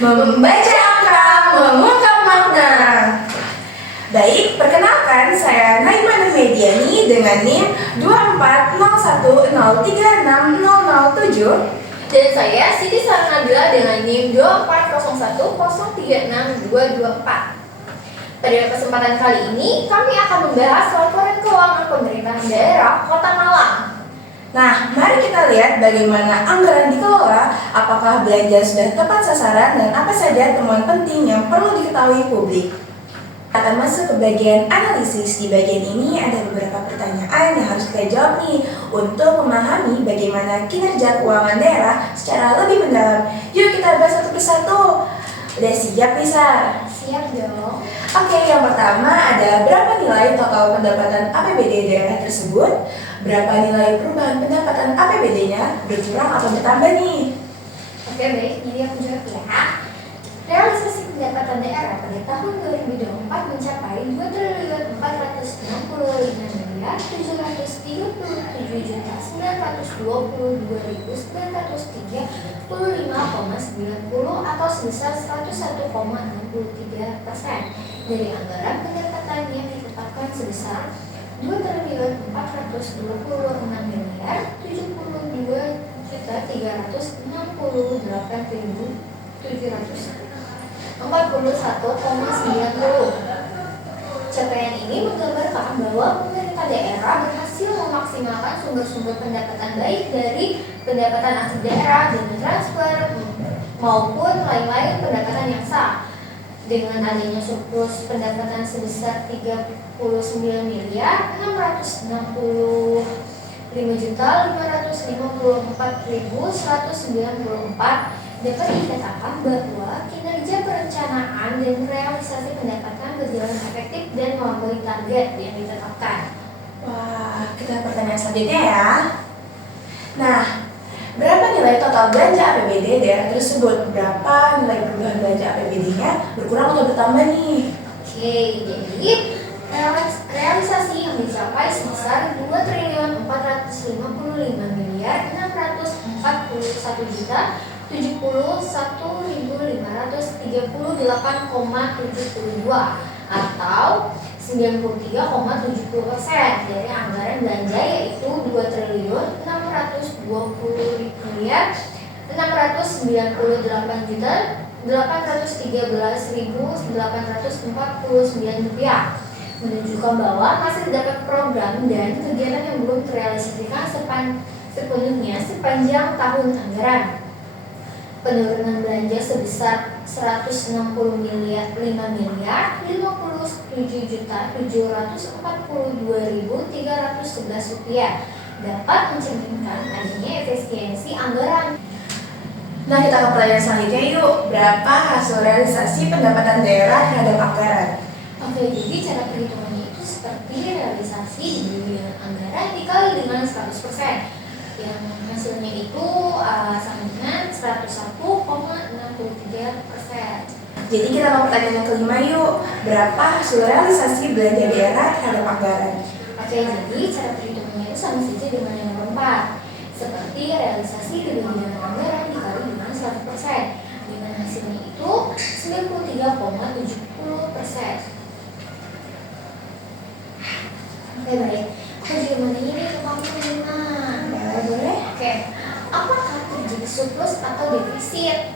Membaca angka, mengungkap makna. Baik, perkenalkan saya Naima Mediani dengan NIM 2401036007. Dan saya Siti Sarnabila dengan NIM 2401036224. Pada kesempatan kali ini, kami akan membahas laporan keuangan pemerintahan daerah Kota Malang. Nah, mari kita lihat bagaimana anggaran dikelola, apakah belanja sudah tepat sasaran, dan apa saja temuan penting yang perlu diketahui publik. Kita akan masuk ke bagian analisis. Di bagian ini ada beberapa pertanyaan yang harus kita jawab nih untuk memahami bagaimana kinerja keuangan daerah secara lebih mendalam. Yuk kita bahas satu persatu. Udah siap nih, Sar? Siap dong. Oke, yang pertama ada berapa nilai total pendapatan APBD daerah tersebut? Berapa nilai perubahan pendapatan APBD-nya? Berkurang atau bertambah nih? Oke, baik. Jadi aku jawab ya. Realisasi pendapatan daerah pada tahun 2024 mencapai 2.4.999.922.935,90 atau sebesar 101,63%. Dari anggaran pendapatan yang ditetapkan sebesar 2.432,6 miliar 70,339,90. Capaian ini menggambarkan bahwa pemerintah daerah berhasil memaksimalkan sumber-sumber pendapatan baik dari pendapatan asli daerah dengan transfer maupun lain-lain pendapatan yang sah. Dengan adanya surplus pendapatan sebesar 39.565.554.194 dapat dikatakan bahwa kinerja perencanaan dan realisasi pendapatan berjalan efektif dan melampaui target yang ditetapkan. Wah, kita pertanyaan selanjutnya ya. Nah, berapa nilai total belanja APBD daerah tersebut? Berapa nilai perubahan belanja APBD-nya? Berkurang atau bertambah nih? Oke, jadi realisasi yang dicapai sebesar 2.451.538,72 atau 93,70% dari anggaran belanja, yaitu 2.698.813.849 rupiah, menunjukkan bahwa masih terdapat program dan kegiatan yang belum terrealisasikan sepenuhnya sepanjang tahun anggaran. Penurunan belanja sebesar 160.557.742.311 rupiah dapat mencerminkan adanya efisiensi anggaran. Nah, kita ke pertanyaan selanjutnya yuk. Berapa hasil realisasi pendapatan daerah terhadap anggaran? Oke, jadi cara perhitungannya itu seperti realisasi dibagi dengan anggaran dikali dengan 100%. Yang hasilnya itu sama dengan 101,63%. Jadi kita mau pertanyaan yang kelima yuk. Berapa hasil realisasi belanja daerah terhadap anggaran? Oke, jadi cara perhitungannya itu sama saja dengan yang nomor 4. Seperti realisasi dibagi dengan anggaran dikali dengan 100%. Dengan hasilnya itu 93,70%. Oke, baik. Aku juga mau nanya nih ke kamu, Nina. Boleh? Oke, apakah terjadi surplus atau defisit?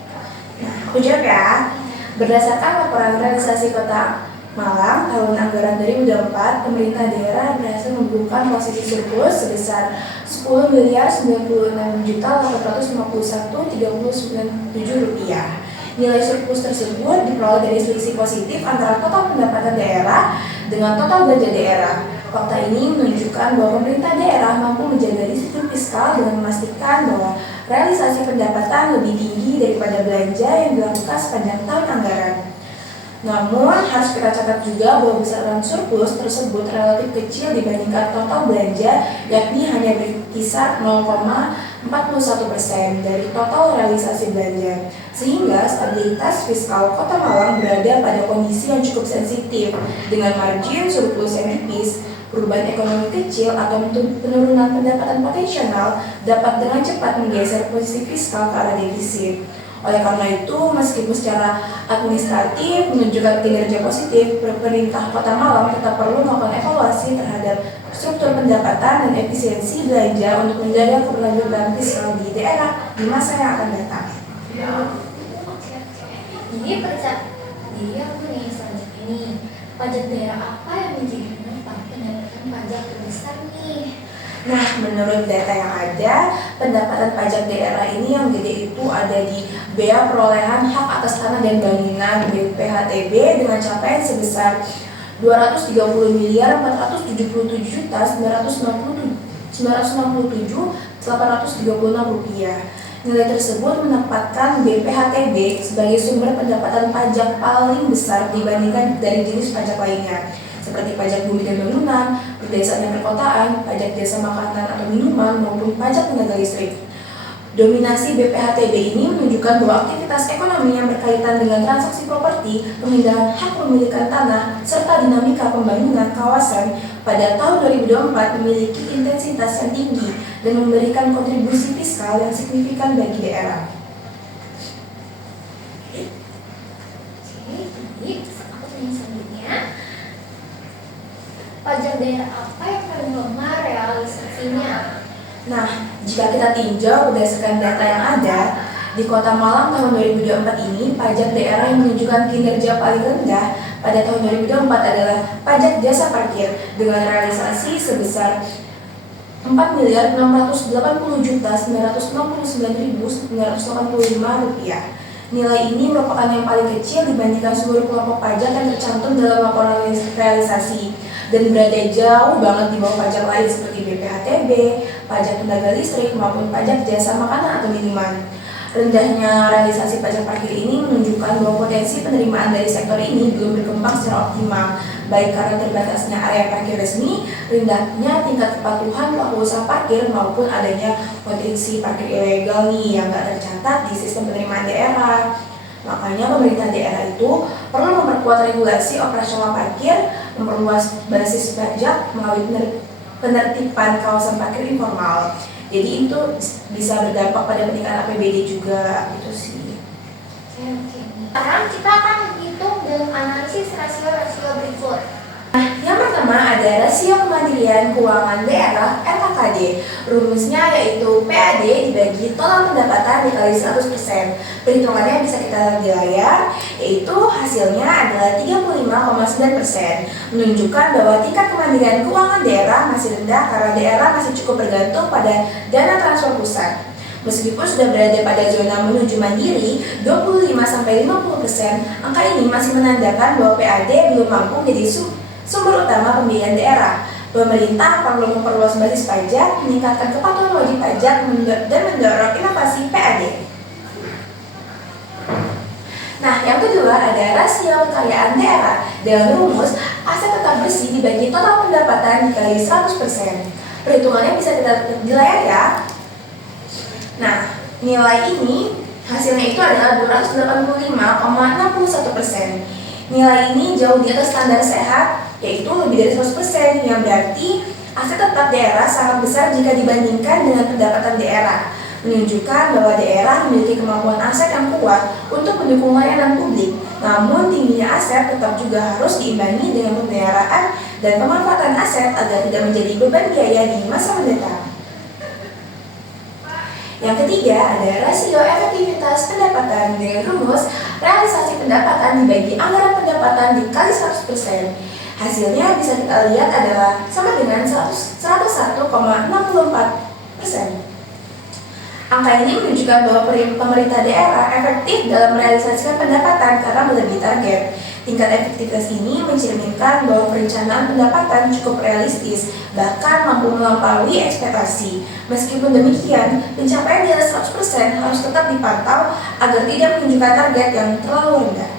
Nah, aku jawab ya. Berdasarkan laporan realisasi Kota Malang tahun anggaran 2024, pemerintah daerah berhasil membukukan posisi surplus sebesar 10.096.851.397 rupiah. Nilai surplus tersebut diperoleh dari selisih positif antara total pendapatan daerah dengan total belanja daerah. Fakta ini menunjukkan bahwa pemerintah daerah mampu menjaga disiplin fiskal dengan memastikan bahwa realisasi pendapatan lebih tinggi daripada belanja yang dilakukan sepanjang tahun anggaran. Namun, harus kita catat juga bahwa besaran surplus tersebut relatif kecil dibandingkan total belanja, yakni hanya berkisar 0,41% dari total realisasi belanja. Sehingga stabilitas fiskal Kota Malang berada pada kondisi yang cukup sensitif dengan margin surplus yang tipis. Perubahan ekonomi kecil atau penurunan pendapatan potensial dapat dengan cepat menggeser posisi fiskal ke arah defisit. Oleh karena itu, meskipun secara administratif menunjukkan kinerja positif, pemerintah Kota Malang tetap perlu melakukan evaluasi terhadap struktur pendapatan dan efisiensi belanja untuk menjaga keberlanjutan fiskal di daerah di masa yang akan datang. Oke. Jadi aku nih selanjutnya nih, pajak daerah apa yang menjadi penyebab pendapatan pajak terbesar nih? Nah, menurut data yang ada, pendapatan pajak daerah ini yang gede itu ada di bea perolehan hak atas tanah dan bangunan BPHTB dengan capaian sebesar 230.497.967.836 rupiah. Nilai tersebut menempatkan BPHTB sebagai sumber pendapatan pajak paling besar dibandingkan dari jenis pajak lainnya, seperti pajak bumi dan bangunan, perdesaan dan perkotaan, pajak jasa makanan atau minuman, maupun pajak tenaga listrik. Dominasi BPHTB ini menunjukkan bahwa aktivitas ekonomi yang berkaitan dengan transaksi properti, pemindahan hak pemilikan tanah, serta dinamika pembangunan kawasan pada tahun 2024 memiliki intensitas yang tinggi dan memberikan kontribusi fiskal yang signifikan bagi daerah. Oke, jadi aku tanya selanjutnya, pajak daerah apa yang paling lemah realisasinya? Nah, jika kita tinjau berdasarkan data yang ada, di Kota Malang tahun 2024 ini, pajak daerah yang menunjukkan kinerja paling rendah pada tahun 2024 adalah pajak jasa parkir dengan realisasi sebesar 4.680.969.985 rupiah. Nilai ini merupakan yang paling kecil dibandingkan seluruh kelompok pajak yang tercantum dalam laporan realisasi dan berada jauh banget di bawah pajak lain seperti BPHTB, pajak tenaga listrik, maupun pajak jasa makanan atau minuman. Rendahnya realisasi pajak parkir ini menunjukkan bahwa potensi penerimaan dari sektor ini belum berkembang secara optimal, baik karena terbatasnya area parkir resmi, rendahnya tingkat kepatuhan pelaku usaha parkir, maupun adanya potensi parkir ilegal nih yang tidak tercatat di sistem penerimaan daerah. Makanya pemerintah daerah itu perlu memperkuat regulasi operasional parkir, memperluas basis pajak melalui penertiban kawasan parkir informal. Jadi itu bisa berdampak pada peningkatan APBD juga, itu sih. Oke. Sekarang kita akan menghitung dan analisis rasio-rasio berikut. Nah, yang pertama ada rasio kemandirian keuangan daerah RKKD. Rumusnya yaitu PAD dibagi total pendapatan dikali 100%. Perhitungannya bisa kita lihat di layar, yaitu hasilnya adalah 35,9%, menunjukkan bahwa tingkat kemandirian keuangan daerah masih rendah karena daerah masih cukup bergantung pada dana transfer pusat. Meskipun sudah berada pada zona menuju mandiri 25-50%, angka ini masih menandakan bahwa PAD belum mampu menjadi sumber utama pembiayaan daerah. Pemerintah perlu memperluas basis pajak, meningkatkan kepatuhan wajib pajak, dan mendorong inovasi PAD. Nah, yang kedua ada rasio kekayaan daerah. Dengan rumus, aset tetap bersih dibagi total pendapatan dikali 100%. Perhitungannya bisa kita lihat di layar ya. Nah, nilai ini hasilnya itu adalah 285,61%. Nilai ini jauh di atas standar sehat, yaitu lebih dari 100%, yang berarti aset tetap daerah sangat besar jika dibandingkan dengan pendapatan daerah, menunjukkan bahwa daerah memiliki kemampuan aset yang kuat untuk mendukung layanan publik. Namun tingginya aset tetap juga harus diimbangi dengan pemeliharaan dan pemanfaatan aset agar tidak menjadi beban biaya di masa mendatang. Yang ketiga ada rasio efektivitas pendapatan dengan rumus realisasi pendapatan dibagi anggaran pendapatan dikali 100%. Hasilnya bisa kita lihat adalah sama dengan 101,64%. Angka ini menunjukkan bahwa pemerintah daerah efektif dalam merealisasikan pendapatan karena melebihi target. Tingkat efektivitas ini mencerminkan bahwa perencanaan pendapatan cukup realistis, bahkan mampu melampaui ekspektasi. Meskipun demikian, pencapaian di atas 100% harus tetap dipantau agar tidak menunjukkan target yang terlalu rendah.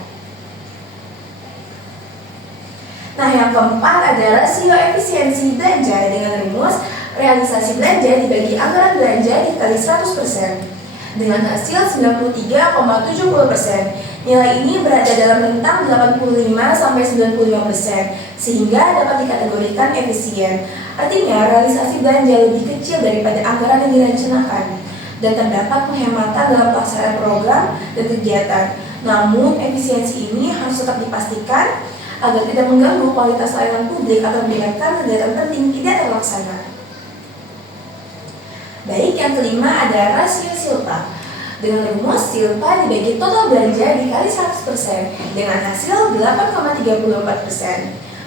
Nah, yang keempat adalah rasio efisiensi belanja dengan rumus realisasi belanja dibagi anggaran belanja dikali 100% dengan hasil 93,70%. Nilai ini berada dalam rentang 85-95% sehingga dapat dikategorikan efisien. Artinya realisasi belanja lebih kecil daripada anggaran yang direncanakan. dan terdapat penghematan dalam pelaksanaan program dan kegiatan. Namun, efisiensi ini harus tetap dipastikan agar tidak mengganggu kualitas layanan publik atau menyebabkan kegiatan penting tidak terlaksana. Baik, yang kelima ada rasio silpa. Dengan rumus silpa dibagi total belanja dikali 100% dengan hasil 8,34%.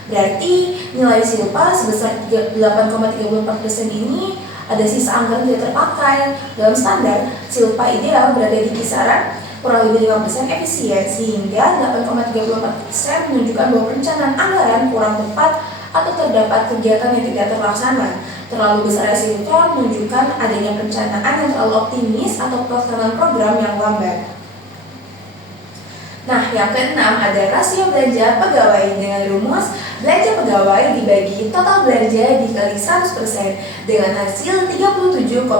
Berarti nilai silpa sebesar 8,34% ini ada sisa anggaran tidak terpakai. Dalam standar, silpa ideal berada di kisaran kurang lebih 5% efisien, sehingga 8,34% menunjukkan bahwa perencanaan anggaran kurang tepat atau terdapat kegiatan yang tidak terlaksana. Terlalu besar silpa menunjukkan adanya perencanaan yang terlalu optimis atau pelaksanaan program yang lambat. Nah, yang keenam ada rasio belanja pegawai dengan rumus belanja pegawai dibagi total belanja dikali 100% dengan hasil 37,06%.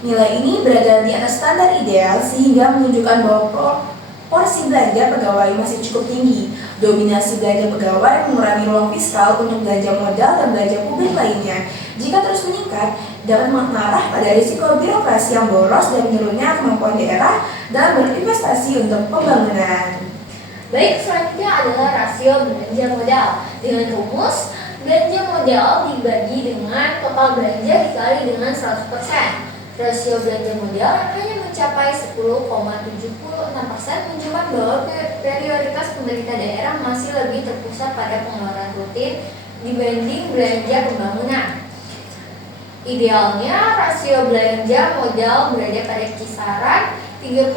Nilai ini berada di atas standar ideal sehingga menunjukkan bahwa porsi belanja pegawai masih cukup tinggi. Dominasi belanja pegawai mengurangi ruang fiskal untuk belanja modal dan belanja publik lainnya. Jika terus meningkat, dapat mengarah pada risiko birokrasi yang boros dan menurunnya kemampuan daerah dalam berinvestasi untuk pembangunan. Baik, selanjutnya adalah rasio belanja modal. Dengan rumus, belanja modal dibagi dengan total belanja dikali dengan 100%. Rasio belanja modal hanya mencapai 10,76%, menunjukkan bahwa prioritas pemerintah daerah masih lebih terpusat pada pengeluaran rutin dibanding belanja pembangunan. Idealnya rasio belanja modal berada pada kisaran 30%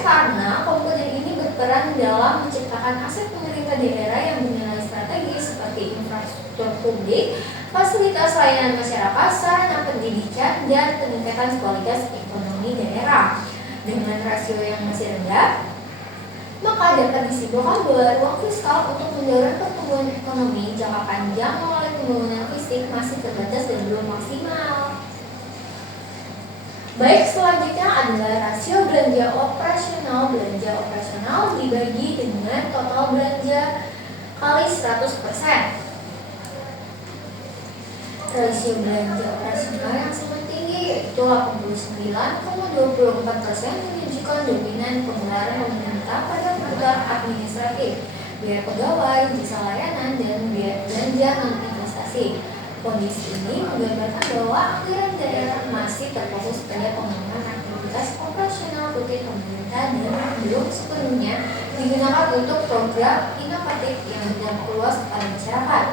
karena komponen ini berperan dalam menciptakan aset pemerintah daerah yang bernilai strategis seperti infrastruktur publik, fasilitas layanan masyarakat, sarana pendidikan, dan peningkatan kualitas ekonomi daerah. Dengan rasio yang masih rendah, maka dapat disimpulkan bahwa ruang fiskal untuk mendorong pertumbuhan ekonomi jangka panjang melalui pembangunan fisik masih terbatas dan belum maksimal. Baik, selanjutnya adalah rasio belanja operasional. Belanja operasional dibagi dengan total belanja kali 100%. Rasio belanja operasional yang sangat tinggi yaitu 89,24% menunjukkan dominan pengeluaran pemerintah pada kebutuhan administratif, biaya pegawai, jasa layanan, dan biaya belanja non-investasi. Kondisi ini menggambarkan bahwa anggaran daerah masih terfokus pada pengembangan aktivitas operasional rutin pemerintah dan belum sepenuhnya digunakan untuk program inovatif yang berdampak luas kepada masyarakat.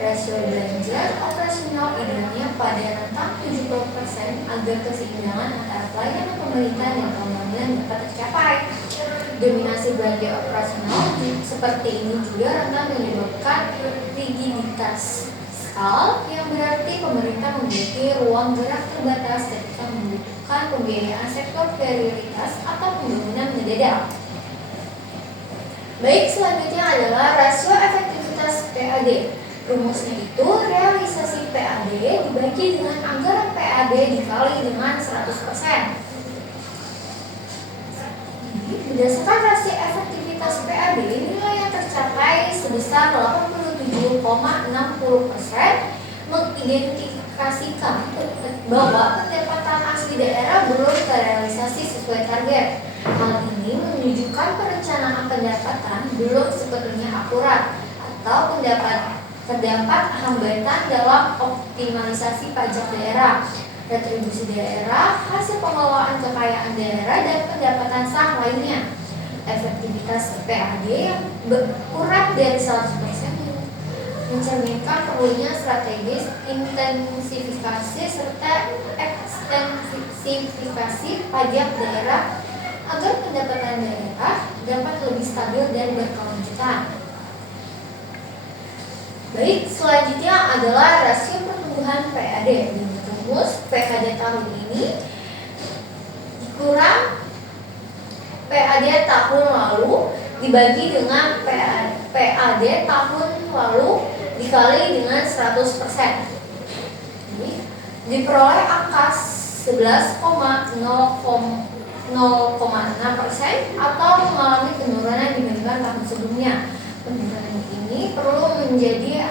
Rasio belanja operasional idealnya pada rentang 70% agar keseimbangan antara pelayanan pemerintah dan pembangunan dapat tercapai. Dominasi belanja operasional seperti ini juga rentan menyebabkan rigiditas fiskal, yang berarti pemerintah memiliki ruang gerak terbatas ketika membutuhkan pembiayaan sektor prioritas atau pembangunan mendadak. Baik, selanjutnya adalah rasio efektivitas PAD. Rumusnya itu realisasi PAD dibagi dengan anggaran PAD dikali dengan 100%. Berdasarkan rasio efektivitas PAD, nilai yang tercapai sebesar 87,60% mengidentifikasikan bahwa pendapatan asli daerah belum terrealisasi sesuai target. Hal ini menunjukkan perencanaan pendapatan belum sepenuhnya akurat atau terdapat hambatan dalam optimalisasi pajak daerah, retribusi daerah, hasil pengelolaan kekayaan daerah, dan pendapatan sah lainnya. Efektivitas PAD yang kurang dari 100% mencerminkan perlunya strategis intensifikasi serta ekstensifikasi pajak daerah agar pendapatan daerah dapat lebih stabil dan berkelanjutan. Baik, selanjutnya adalah rasio pertumbuhan PAD. Dengan rumus PAD tahun ini dikurang PAD tahun lalu dibagi dengan PAD tahun lalu dikali dengan 100%. Jadi, diperoleh angka 11,06% atau mengalami penurunan dibandingkan tahun sebelumnya. Penurunan ini perlu menjadi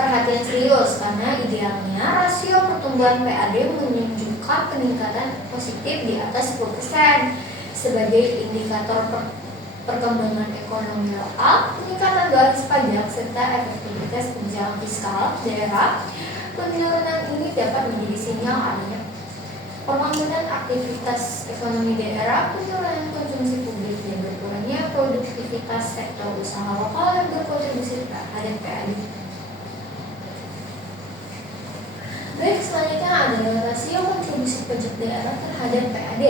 perhatian serius karena idealnya rasio pertumbuhan PAD menunjukkan peningkatan positif di atas 10% sebagai indikator perkembangan ekonomi lokal, peningkatan basis pajak serta efektivitas kebijakan fiskal daerah. Penurunan ini dapat menjadi sinyal adanya pembangunan aktivitas ekonomi daerah, penurunan konsumsi publik, dan berkurangnya produktivitas sektor usaha lokal yang berkontribusi terhadap PAD. Baik, selanjutnya adalah rasio kontribusi pajak daerah terhadap PAD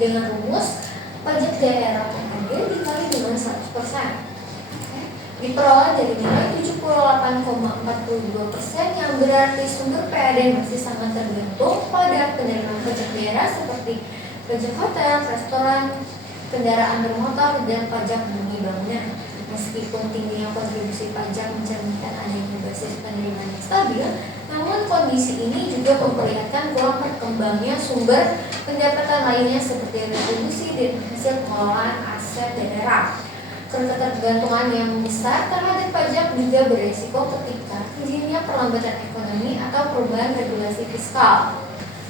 dengan rumus pajak daerah PAD dikali dengan 100%. Diperoleh dari nilai 78,42% yang berarti sumber PAD masih sangat tergantung pada penerimaan pajak daerah seperti pajak hotel, restoran, kendaraan bermotor, dan pajak bumi bangunan. Meskipun tingginya kontribusi pajak mencerminkan adanya basis penerimaan yang stabil, namun kondisi ini juga memperlihatkan kurang berkembangnya sumber pendapatan lainnya seperti retribusi dan hasil pengelolaan aset daerah. Ketergantungan yang besar terhadap pajak juga beresiko ketika terjadinya perlambatan ekonomi atau perubahan regulasi fiskal.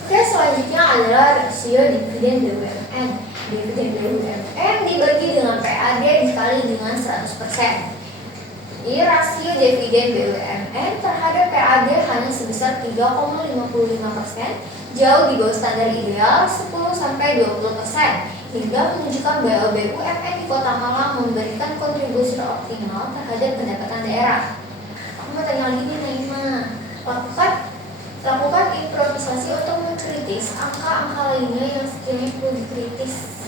Oke, selanjutnya adalah rasio dividen BUMN. Dividen BUMN dibagi dengan PAD dikali dengan 100%. Ini rasio dividen BUMN terhadap PAD hanya sebesar 3,55%, jauh di bawah standar ideal 10-20%, hingga menunjukkan bahwa BUMN di Kota Malang memberikan kontribusi optimal terhadap pendapatan daerah. Aku mau tanya lagi nih Naima, lakukan improvisasi untuk mengkritis angka-angka lainnya yang sekiranya perlu dikritis.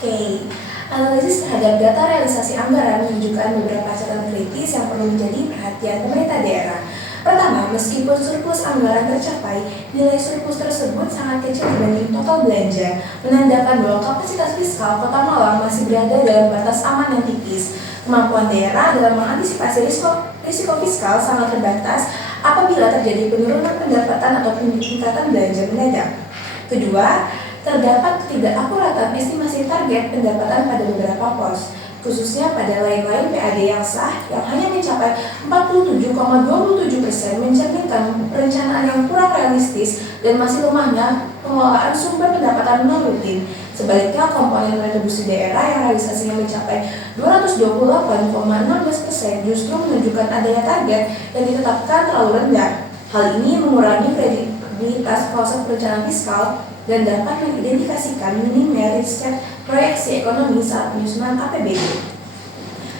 Oke, analisis terhadap data realisasi anggaran menunjukkan beberapa catatan kritis yang perlu menjadi perhatian pemerintah daerah. Pertama, meskipun surplus anggaran tercapai, nilai surplus tersebut sangat kecil dibanding total belanja, menandakan bahwa kapasitas fiskal Kota Malang masih berada dalam batas aman yang tipis. Kemampuan daerah dalam mengantisipasi risiko fiskal sangat terbatas apabila terjadi penurunan pendapatan atau peningkatan belanja mendadak. Kedua, terdapat ketidakakuratan estimasi target pendapatan pada beberapa pos, khususnya pada lain-lain PAD yang sah yang hanya mencapai 47,27%, mencerminkan perencanaan yang kurang realistis dan masih lemahnya pengelolaan sumber pendapatan non-rutin. Sebaliknya, komponen retribusi daerah yang realisasinya mencapai 228,16% justru menunjukkan adanya target yang ditetapkan terlalu rendah. Hal ini mengurangi kredibilitas proses perencanaan fiskal dan dapat mengidentifikasikan minimnya riset proyeksi ekonomi saat penyusunan APBD.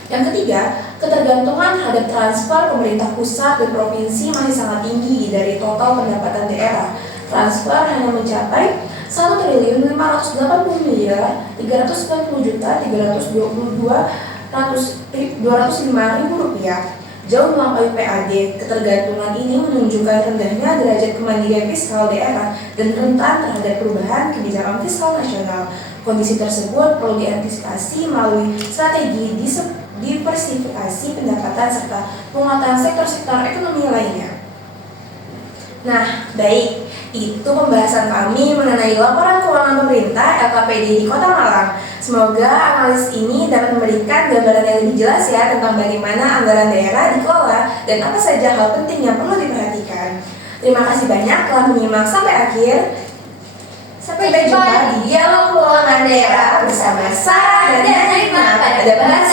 Yang ketiga, ketergantungan terhadap transfer pemerintah pusat dan provinsi masih sangat tinggi dari total pendapatan daerah. Transfer hanya mencapai 1.590.390.322.205.000 rupiah, jauh melampaui PAD. Ketergantungan ini menunjukkan rendahnya derajat kemandirian fiskal daerah dan rentan terhadap perubahan kebijakan fiskal nasional. Kondisi tersebut perlu diantisipasi melalui strategi diversifikasi pendapatan serta penguatan sektor-sektor ekonomi lainnya. Nah, baik, itu pembahasan kami mengenai laporan keuangan pemerintah LKPD di Kota Malang. Semoga analisis ini dapat memberikan gambaran yang lebih jelas ya tentang bagaimana anggaran daerah dikelola dan apa saja hal penting yang perlu diperhatikan. Terima kasih banyak telah menyimak sampai akhir. Sampai jumpa di dialog keuangan daerah bersama Sarah dan Naima pada bahas